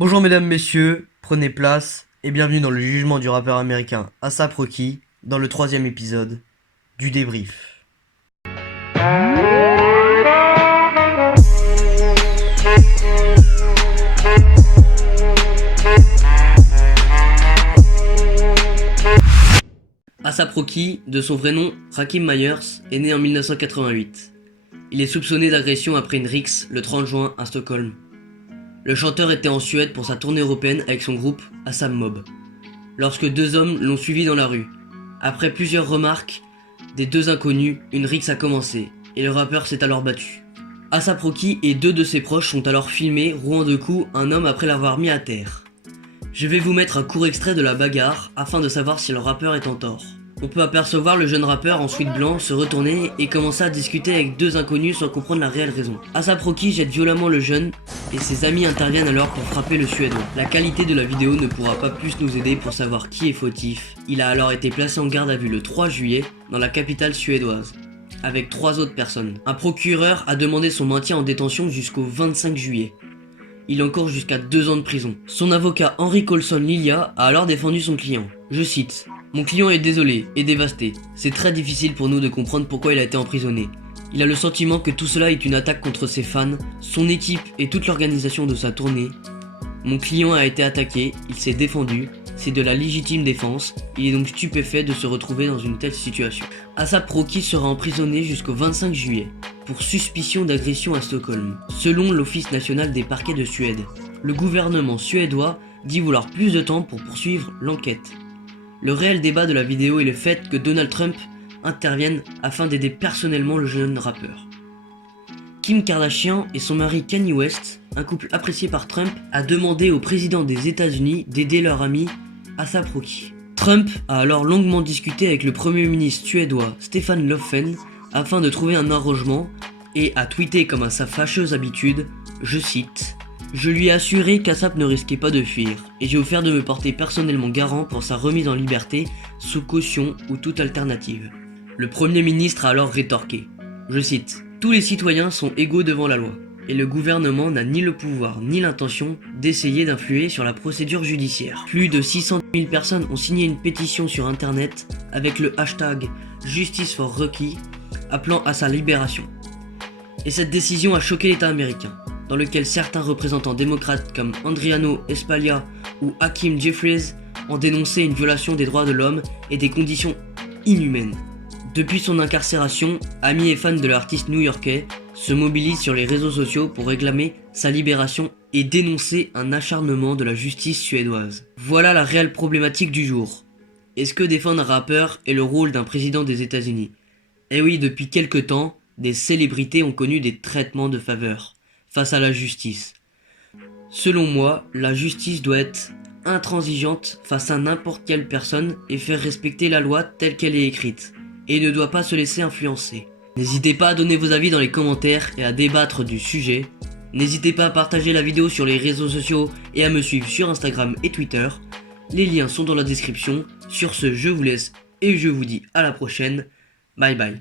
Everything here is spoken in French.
Bonjour mesdames, messieurs, prenez place et bienvenue dans le jugement du rappeur américain A$AP Rocky dans le troisième épisode du débrief. A$AP Rocky, de son vrai nom Rakim Myers, est né en 1988. Il est soupçonné d'agression après une rixe le 30 juin à Stockholm. Le chanteur était en Suède pour sa tournée européenne avec son groupe A$AP Mob, lorsque deux hommes l'ont suivi dans la rue. Après plusieurs remarques des deux inconnus, une rixe a commencé, et le rappeur s'est alors battu. A$AP Rocky et deux de ses proches sont alors filmés rouant de coups un homme après l'avoir mis à terre. Je vais vous mettre un court extrait de la bagarre afin de savoir si le rappeur est en tort. On peut apercevoir le jeune rappeur en sweat blanc se retourner et commencer à discuter avec deux inconnus sans comprendre la réelle raison. A$AP Rocky jette violemment le jeune et ses amis interviennent alors pour frapper le Suédois. La qualité de la vidéo ne pourra pas plus nous aider pour savoir qui est fautif. Il a alors été placé en garde à vue le 3 juillet dans la capitale suédoise, avec 3 autres personnes. Un procureur a demandé son maintien en détention jusqu'au 25 juillet. Il encourt jusqu'à 2 ans de prison. Son avocat Henry Colson Lilia a alors défendu son client. Je cite: « Mon client est désolé et dévasté. C'est très difficile pour nous de comprendre pourquoi il a été emprisonné. Il a le sentiment que tout cela est une attaque contre ses fans, son équipe et toute l'organisation de sa tournée. Mon client a été attaqué, il s'est défendu, c'est de la légitime défense, il est donc stupéfait de se retrouver dans une telle situation. » A$AP Rocky sera emprisonné jusqu'au 25 juillet pour suspicion d'agression à Stockholm, selon l'Office national des parquets de Suède. Le gouvernement suédois dit vouloir plus de temps pour poursuivre l'enquête. Le réel débat de la vidéo est le fait que Donald Trump intervienne afin d'aider personnellement le jeune rappeur. Kim Kardashian et son mari Kanye West, un couple apprécié par Trump, a demandé au président des États-Unis d'aider leur ami A$AP Rocky. Trump a alors longuement discuté avec le premier ministre suédois Stefan Löfven afin de trouver un arrangement et a tweeté comme à sa fâcheuse habitude, je cite: « Je lui ai assuré qu'A$AP ne risquait pas de fuir et j'ai offert de me porter personnellement garant pour sa remise en liberté sous caution ou toute alternative. » Le premier ministre a alors rétorqué, je cite: « Tous les citoyens sont égaux devant la loi et le gouvernement n'a ni le pouvoir ni l'intention d'essayer d'influer sur la procédure judiciaire. » Plus de 600 000 personnes ont signé une pétition sur internet avec le hashtag Justice for Rocky appelant à sa libération. Et cette décision a choqué l'État américain, dans lequel certains représentants démocrates comme Adriano Espalia ou Hakeem Jeffries ont dénoncé une violation des droits de l'homme et des conditions inhumaines. Depuis son incarcération, amis et fans de l'artiste new-yorkais se mobilisent sur les réseaux sociaux pour réclamer sa libération et dénoncer un acharnement de la justice suédoise. Voilà la réelle problématique du jour. Est-ce que défendre un rappeur est le rôle d'un président des États-Unis? Eh oui, depuis quelque temps, des célébrités ont connu des traitements de faveur face à la justice. Selon moi, la justice doit être intransigeante face à n'importe quelle personne et faire respecter la loi telle qu'elle est écrite, et ne doit pas se laisser influencer. N'hésitez pas à donner vos avis dans les commentaires et à débattre du sujet. N'hésitez pas à partager la vidéo sur les réseaux sociaux et à me suivre sur Instagram et Twitter. Les liens sont dans la description. Sur ce, je vous laisse et je vous dis à la prochaine. Bye bye.